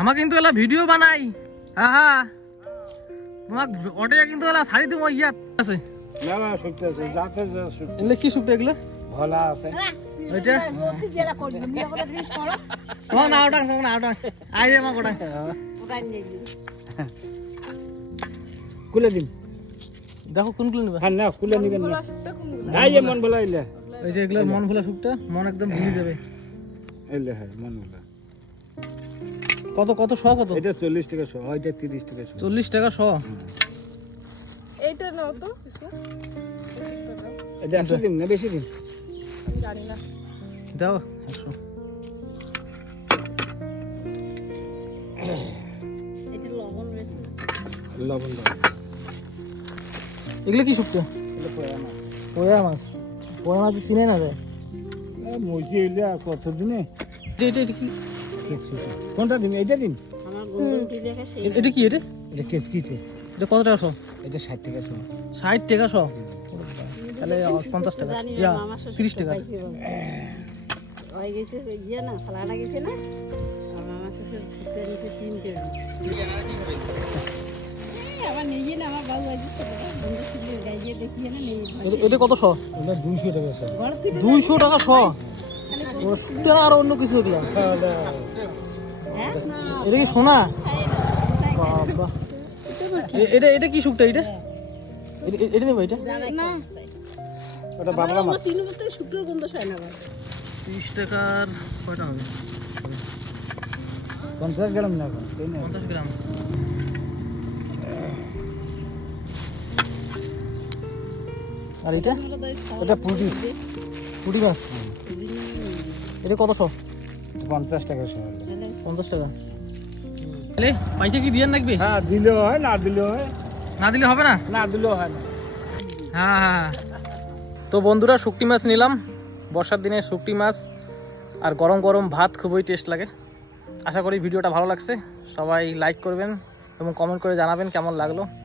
আমার কিন্তু এলা ভিডিও বানাই। হ্যাঁ তোমাক অটে কিন্তু এলা শাড়ি দিব ইয়াত আছে। না না শুটতে আছে যাতে যা শুট এগুলো কি শুকটা এগুলো? ভোলা আছে ওইটা না ওটা না ওটা আই দে মা কোটা কুলে দিন। দেখো কোনগুলো নেবে। হ্যাঁ না কুলে নিবেন না নাই এ মন ভোলা ইলে এই যে এগুলো মন ভোলা শুকটা মন একদম ভুলে যাবে। ইলে হ্যাঁ মন ভোলা কত কত শ কত? এটা 40 টাকা শো ওইটা 30 টাকা শো 40 টাকা শ। এইটা নাও তো কিছু এটা 100 দিন না বেশি দিন আমি জানি না। দাও 100। এটা লবণ রয়েছে। লবণ দাও এগুলো কি শুকটা? এটা পয়া না পোয়া মাছ। পোয়া মাছ চিনে না রে। এ মইছি ইলে কত দিনে এটা কি? কোনটা দিন এইটা দিন আমার গন্ধটি দেখে সেই এটা কি এটা? এটা কেসকিতে এটা কত টাকা শ? এটা 60 টাকা শো 60 টাকা শ। তাহলে 50 টাকা জানি না ইয়া মামা শ্বশুর 30 টাকা। হয়ে গেছে ইয়ে না ফালানা গেছে না আর মামা শ্বশুর ফুটে নিচে 3 টাকা আবার নিজে না আমার বাবু আজ বন্ধু ছিল গাইয়ে দেখিয়ে না নেই এটা কত শ? এটা 200 টাকা শো ঘর থেকে 200 টাকা শ। ও শুকটা আর অন্য কিছু দিয়া। হ্যাঁ এটা কি সোনা? বাবা এটা এটা কি শুকটা এটা? এটা নেবে এটা? না ওটা বাবলা মাছ তিন বছর শুক্র গন্ধ হয় না আবার 30 টাকার কয়টা হবে? 50 গ্রাম না এখন তাই না 50 গ্রাম। আর এটা? এটা পুটি পুঁটি মাছ। এটা কত শ? 50 টাকা শো 50 টাকা। তাহলে পয়সা কি দিয়ে রাখবে? হ্যাঁ দিলেও হয় না দিলেও হয় না দিলে হবে না? না দিলেও হয় না হ্যাঁ। তো বন্ধুরা শুকটি মাছ নিলাম। বর্ষার দিনে শুকটি মাছ আর গরম গরম ভাত খুবই টেস্ট লাগে। আশা করি ভিডিওটা ভালো লাগছে। সবাই লাইক করবেন এবং কমেন্ট করে জানাবেন কেমন লাগলো।